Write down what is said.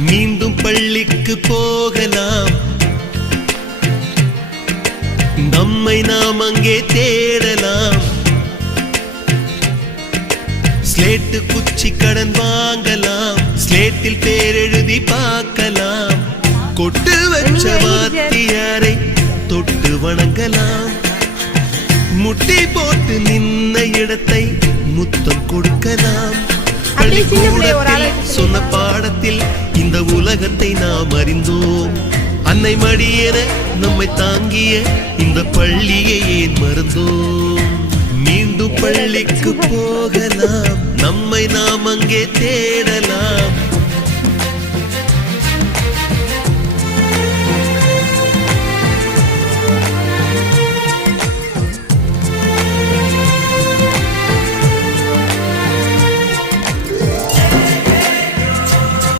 மீண்டும் பள்ளிக்கு போகலாம், நம்மை நாம் அங்கே தேடலாம். ஸ்லேட்டு குச்சி கடன் வாங்கலாம், ஸ்லேட்டில் பேர் எழுதி பார்க்கலாம். கொட்டு வச்ச வாத்தியாரை தொட்டு வணங்கலாம். முட்டி போட்டு நின்ன இடத்தை முத்தம் கொடுக்கலாம். பள்ளிக்கூடத்தில் சொன்ன பாடத்தில் இந்த உலகத்தை நாம் அறிந்தோம். அன்னை மடியென நம்மை தாங்கிய இந்த பள்ளியை ஏன் மறந்தோம்? மீண்டும் பள்ளிக்கு போகலாம், நம்மை நாம் அங்கே தேடலாம்.